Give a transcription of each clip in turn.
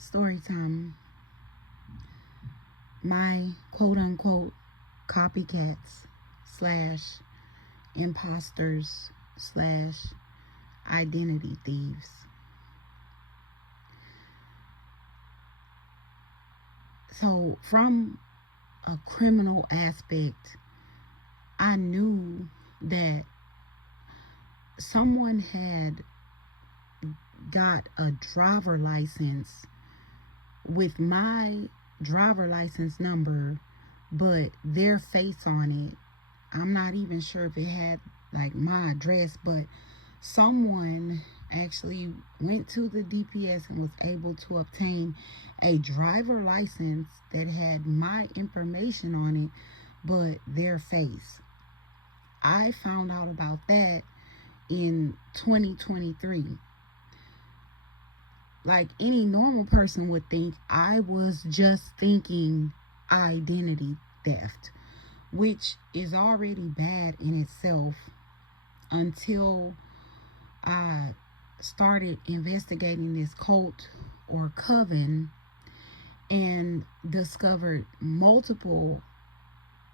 Story time. My quote unquote copycats slash imposters slash identity thieves. So, from a criminal aspect, I knew that someone had got a driver license with my driver license number, but their face on it. I'm not even sure if it had like my address, but someone actually went to the DPS and was able to obtain a driver license that had my information on it, but their face. I found out about that in 2023. Like any normal person would think, I was just thinking identity theft, which is already bad in itself, until I started investigating this cult or coven and discovered multiple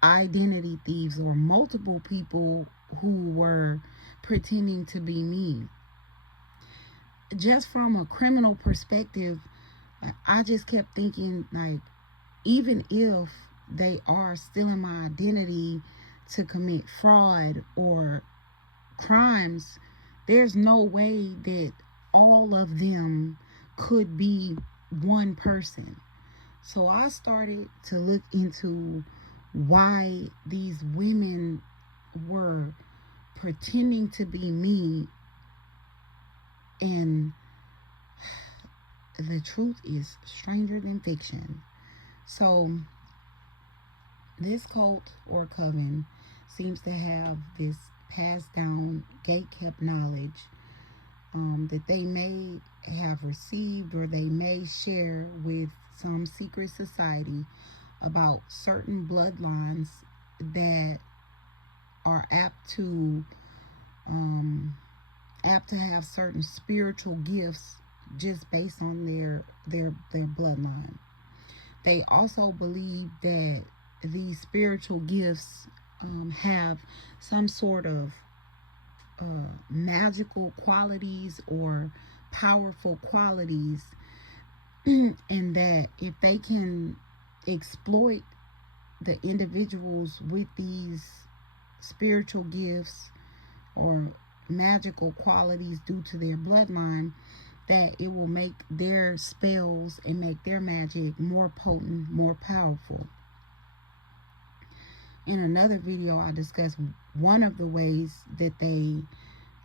identity thieves or multiple people who were pretending to be me. Just from a criminal perspective, I just kept thinking, like, even if they are stealing my identity to commit fraud or crimes, there's no way that all of them could be one person. So I started to look into why these women were pretending to be me, and the truth is stranger than fiction. So this cult or coven seems to have this passed down, gate kept knowledge that they may have received or they may share with some secret society about certain bloodlines that are apt to have certain spiritual gifts just based on their bloodline. They also believe that these spiritual gifts have some sort of magical qualities or powerful qualities, and that if they can exploit the individuals with these spiritual gifts or magical qualities due to their bloodline, that it will make their spells and make their magic more potent, more powerful. In another video, I discussed one of the ways that they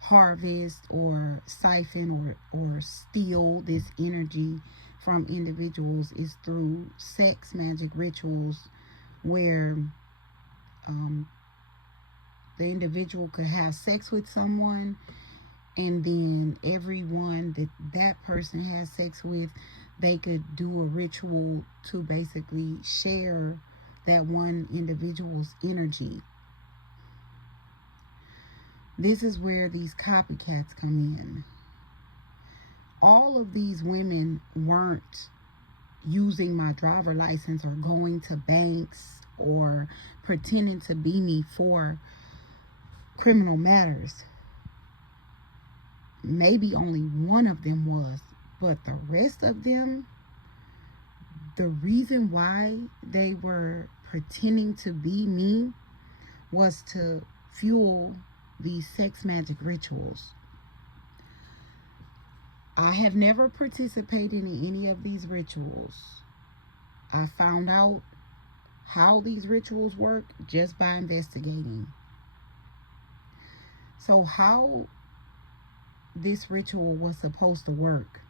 harvest or siphon or steal this energy from individuals is through sex magic rituals, where the individual could have sex with someone, and then everyone that person has sex with, they could do a ritual to basically share that one individual's energy. This is where these copycats come in. All of these women weren't using my driver license or going to banks or pretending to be me for criminal matters. Maybe only one of them was, but the rest of them, the reason why they were pretending to be me was to fuel these sex magic rituals. I have never participated in any of these rituals. I found out how these rituals work just by investigating. So how this ritual was supposed to work.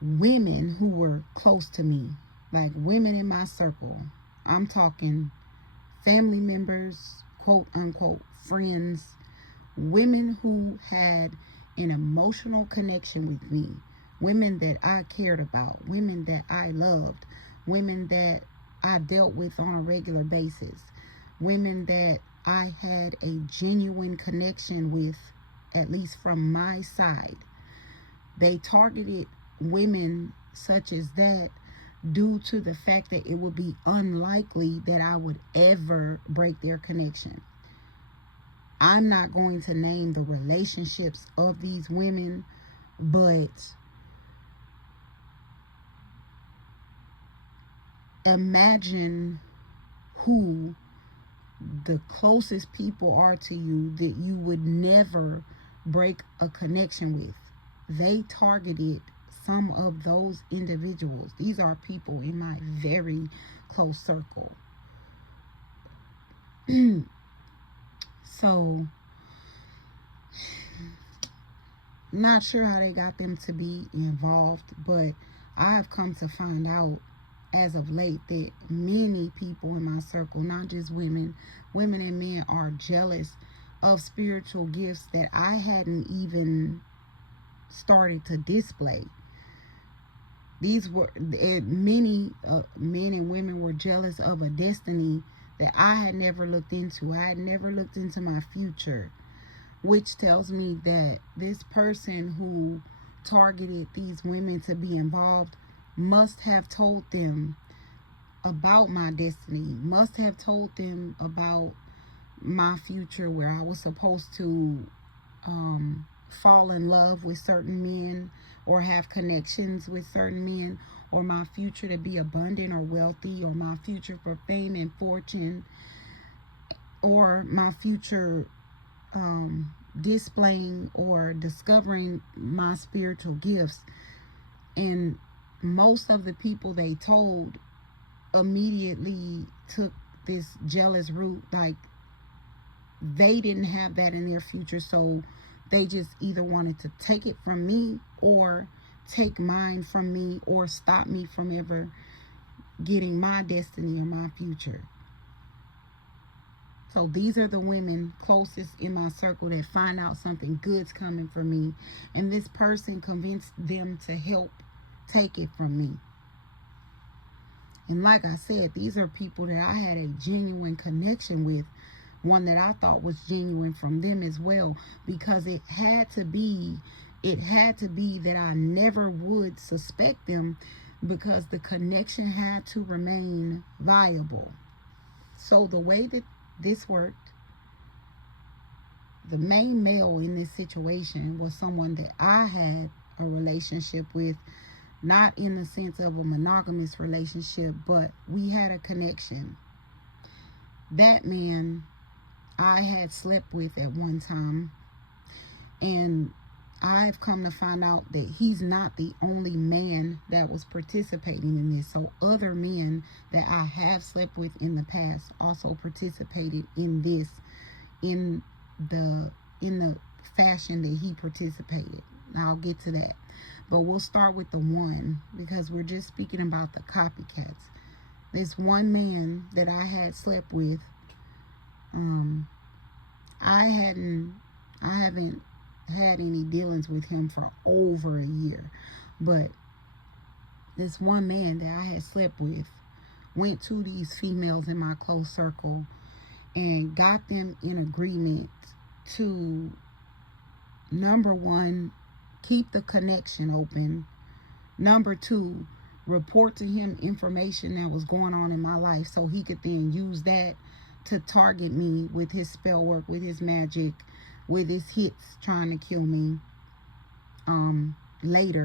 Women who were close to me, like women in my circle, I'm talking family members, quote unquote friends, women who had an emotional connection with me, women that I cared about, women that I loved, women that I dealt with on a regular basis, women that I had a genuine connection with, at least from my side. They targeted women such as that due to the fact that it would be unlikely that I would ever break their connection. I'm not going to name the relationships of these women, but imagine who the closest people are to you that you would never break a connection with. They targeted some of those individuals. These are people in my very close circle. So, not sure how they got them to be involved, but I've come to find out as of late that many people in my circle, not just women, women and men, are jealous of spiritual gifts that I hadn't even started to display. These were many men and women were jealous of a destiny that I had never looked into. I had never looked into my future, which tells me that this person who targeted these women to be involved must have told them about my destiny, must have told them about my future, where I was supposed to fall in love with certain men or have connections with certain men, or my future to be abundant or wealthy, or my future for fame and fortune, or my future displaying or discovering my spiritual gifts. And most of the people they told immediately took this jealous route, like they didn't have that in their future, so they just either wanted to take it from me or take mine from me or stop me from ever getting my destiny or my future. So these are the women closest in my circle that find out something good's coming for me, and this person convinced them to help take it from me. And like I said, these are people that I had a genuine connection with, one that I thought was genuine from them as well, because it had to be that I never would suspect them, because the connection had to remain viable. So the way that this worked, the main male in this situation was someone that I had a relationship with, not in the sense of a monogamous relationship, but we had a connection. That man I had slept with at one time, and I've come to find out that he's not the only man that was participating in this. So other men that I have slept with in the past also participated in this, in the fashion that he participated. I'll get to that, but we'll start with the one, because we're just speaking about the copycats. This one man that I had slept with, I haven't had any dealings with him for over a year, but this one man that I had slept with went to these females in my close circle and got them in agreement to, number one, keep the connection open. Number two, report to him information that was going on in my life, so he could then use that to target me with his spell work, with his magic, with his hits, trying to kill me later.